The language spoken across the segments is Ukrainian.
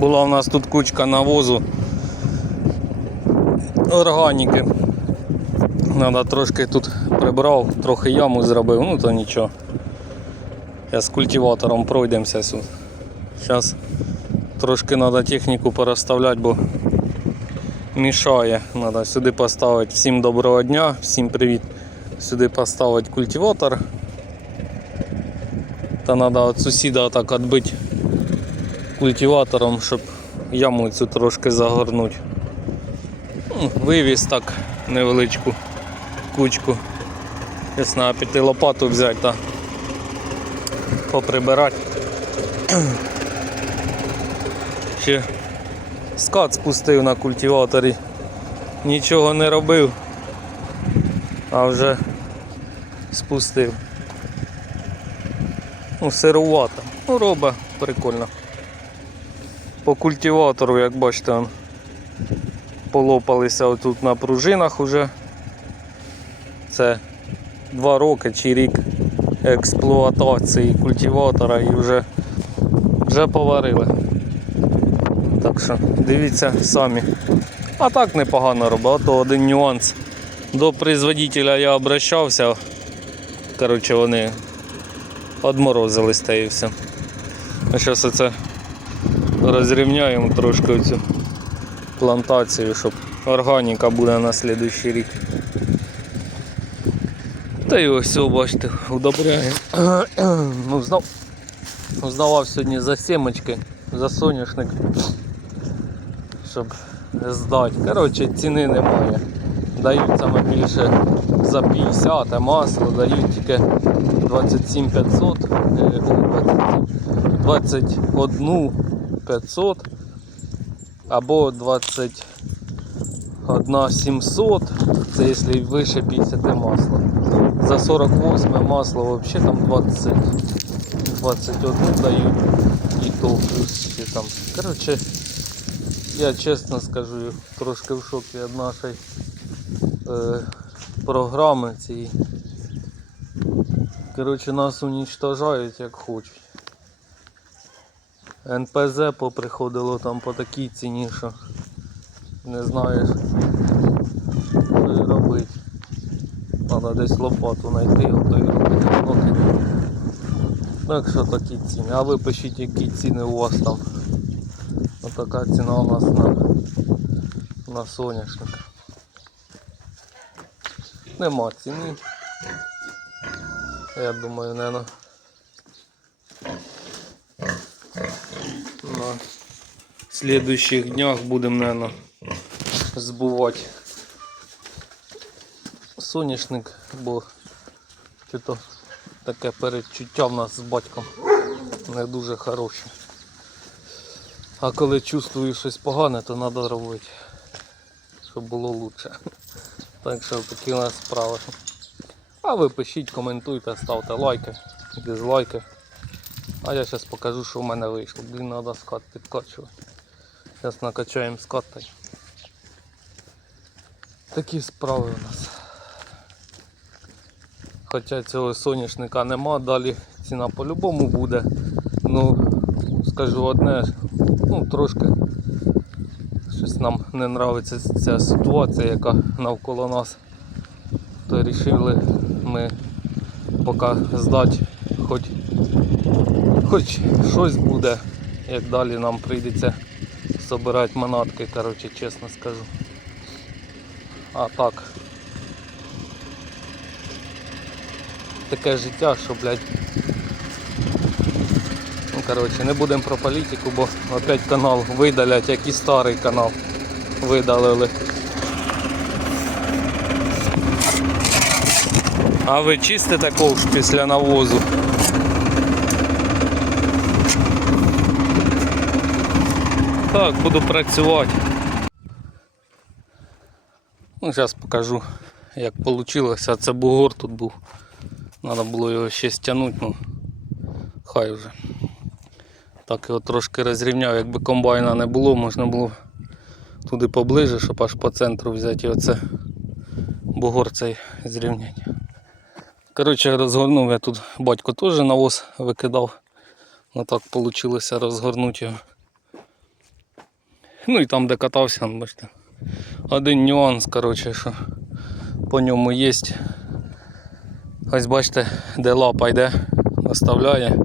Була у нас тут кучка навозу органіки. Надо трошки тут прибрав, трохи яму зробив, ну то нічого. Я з культиватором пройдемося сюди. Зараз трошки треба техніку переставляти, бо мішає. Треба сюди поставити всім доброго дня, всім привіт. Сюди поставити культиватор. Та треба від сусіда так відбити культиватором, щоб яму цю трошки загорнути. Ну, Вивіз так невеличку кучку. Зараз треба піти лопату взяти та поприбирати. Ще скат спустив на культиваторі. Нічого не робив, а вже спустив. Ну, сирувато. Ну, робить прикольно. По культиватору, як бачите, полопалися отут на пружинах уже. Це два роки чи рік експлуатації культиватора і вже, вже поварили. Так що дивіться самі. А так непогано робить, один нюанс. До производителя я обращався. Коротше, вони одморозились та і все. А зараз оце розрівняємо трошки цю плантацію, щоб органіка буде на слідуючий рік. Та й ось все, бачите, удобряємо. ну, знав, узнавав сьогодні за сімочки, за соняшник, щоб здати. Коротше, ціни немає. Дають саме більше за 50, а масло дають тільки 27 500, е, ой, 27, 21 500 або 21 700, це якщо вище 50 масло. За 48 масло взагалі там 20, 21 дають і то плюс ще там. Коротше, я чесно скажу, трошки в шокі від нашої е, програми цієї. Коротше, нас уничтожають як хочуть. НПЗ поприходило там по такій ціні, що не знаєш, що робити. Треба десь лопату знайти, ото і робити блоки. Так що такі ціни. А ви пишіть, які ціни у вас там. Отака ціна у нас на, на соняшник. Нема ціни. Я думаю, не на слідуючих днях будемо, наверное, збувати соняшник, бо то таке передчуття в нас з батьком не дуже хороше. А коли чувствую щось погане, то треба робити, щоб було краще. Так що такі у нас справи. А ви пишіть, коментуйте, ставте лайки, дизлайки. А я зараз покажу, що в мене вийшло. Блін, треба скат підкачувати. Зараз накачаємо скат. Такі справи у нас. Хоча цього соняшника нема, далі ціна по-любому буде. Ну, скажу одне, ну трошки щось нам не подобається ця ситуація, яка навколо нас. То вирішили ми поки здати хоч хоч щось буде, як далі нам прийдеться збирати манатки, коротше, чесно скажу. А так. Таке життя, що, блядь. Ну, коротше, не будемо про політику, бо опять канал видалять, як і старий канал видалили. А ви чистите ковш після навозу? Так, буду працювати. Ну, зараз покажу, як вийшло. Це бугор тут був. Треба було його ще стягнути, ну хай вже. Так його трошки розрівняв, якби комбайна не було, можна було туди поближе, щоб аж по центру взяти і оце бугор цей зрівняти. Коротше, розгорнув я тут батько теж навоз викидав. Ну так вийшло розгорнути його. Ну і там, де катався, бачите. Один нюанс, коротше, що по ньому є. Ось бачите, де лапа йде, оставляє.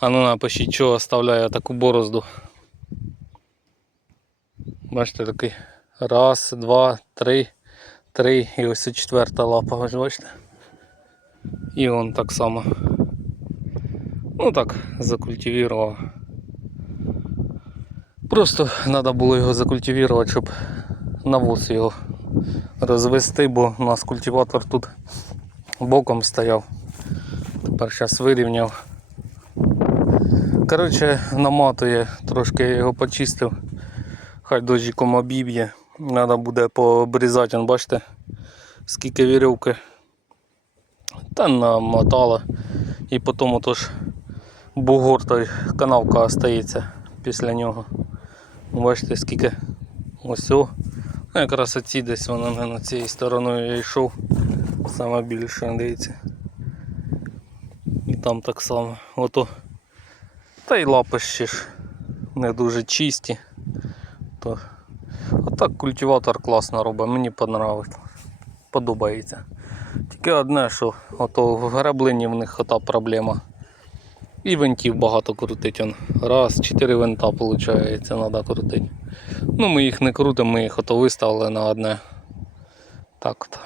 А ну напишіть, що оставляє таку борозду. Бачите, такий раз, два, три, три і ось четверта лапа, ось бачите. І он так само. Ну так, закультивував. Просто треба було його закультивувати, щоб навоз його розвести, бо у нас культиватор тут боком стояв. Тепер зараз вирівняв. Коротше, наматує, трошки я його почистив. Хай дощиком обіб'є. Треба буде пообрізати, бачите, скільки вірьовки. Та намотала. І потім отож бугор той канавка остається після нього. Бачите, скільки ось. Ну, якраз оці десь воно на цією стороною я йшов. Саме більше, дивіться. І там так само. Ото. Та й лапи ж не дуже чисті. То. А так культиватор класно робить, мені подобається. подобається. Тільки одне, що ото в греблині в них ота проблема. І винтів багато крутить. Он. Раз, чотири винта виходить, треба крутити. Ну ми їх не крутимо, ми їх ото виставили на одне. Так от.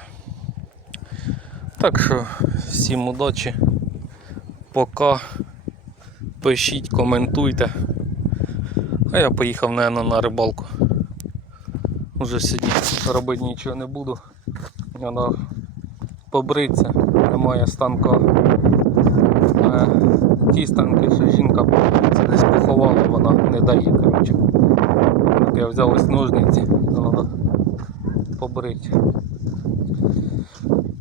Так що всім удачі. Пока. Пишіть, коментуйте. А я поїхав, наверное, на рибалку. Уже сьогодні робити нічого не буду. Треба побритися, немає станка. Е, Ті станки, що жінка це десь поховала, вона не дає. коротше. Я взяв ось ножниці, треба побрити.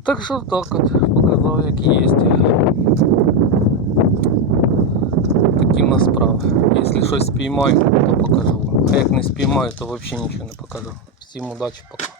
Так що так от показав, які є. Такі в нас справи. Якщо щось спіймаю, то покажу вам. А як не спіймаю, то взагалі нічого не покажу. Всім удачі, пока.